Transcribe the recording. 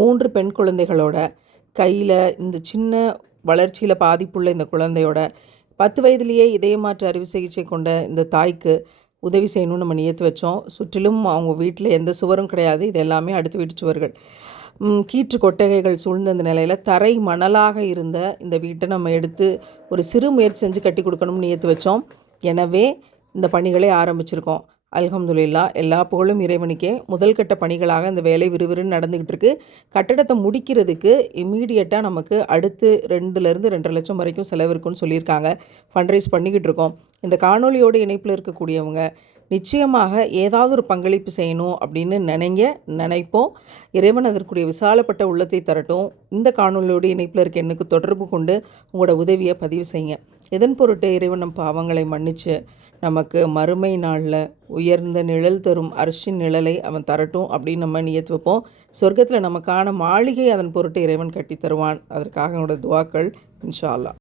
3 பெண் குழந்தைகளோட கையில் இந்த சின்ன வளர்ச்சியில் பாதிப்புள்ள இந்த குழந்தையோட 10 வயதிலேயே இதய மாற்று அறுவை சிகிச்சை கொண்ட இந்த தாய்க்கு உதவி செய்யணும்னு நம்ம நியத்து வச்சோம். சுற்றிலும் அவங்க வீட்டில் எந்த சுவரும் கிடையாது. இது எல்லாமே அடுத்த வீட்டு சுவர்கள். கீற்று கொட்டகைகள் சூழ்ந்த அந்த நிலையில் தரை மணலாக இருந்த இந்த வீட்டை நம்ம எடுத்து ஒரு சிறு முயற்சி செஞ்சு கட்டி கொடுக்கணும்னு நியத்து வச்சோம். எனவே இந்த பணிகளை ஆரம்பிச்சிருக்கோம். அல்ஹம்துலில்லாஹ், எல்லா புகழும் இறைவனுக்கே. முதல் கட்ட பணிகளாக இந்த வேலை விறுவிறுன்னு நடந்துக்கிட்டு இருக்குது. கட்டடத்தை முடிக்கிறதுக்கு இம்மீடியட்டாக நமக்கு அடுத்து 2லேருந்து 2.5 லட்சம் வரைக்கும் செலவு இருக்குன்னு சொல்லியிருக்காங்க. ஃபண்ட்ரைஸ் பண்ணிக்கிட்டு இருக்கோம். இந்த காணொலியோடு இணைப்பில் இருக்கக்கூடியவங்க நிச்சயமாக ஏதாவது ஒரு பங்களிப்பு செய்யணும் அப்படின்னு நினைப்போம். இறைவன் அதற்குரிய விசாலப்பட்ட உள்ளத்தை தரட்டும். இந்த காணொலியோடு இணைப்பில் இருக்க எண்ணுக்கு தொடர்பு கொண்டு உங்களோட உதவியை பதிவு செய்யுங்க. இதன் பொருட்டு இறைவன் நம் பாவங்களை மன்னித்து நமக்கு மறுமை நாளில் உயர்ந்த நிழல் தரும் அர்ஷின் நிழலை அவன் தரட்டும் அப்படின்னு நம்ம நியத்து வைப்போம். சொர்க்கத்தில் நமக்கான மாளிகை அதன் பொருட்டு இறைவன் கட்டி தருவான். அதற்காக என்னோட துவாக்கள். இன்ஷா அல்லாஹ்.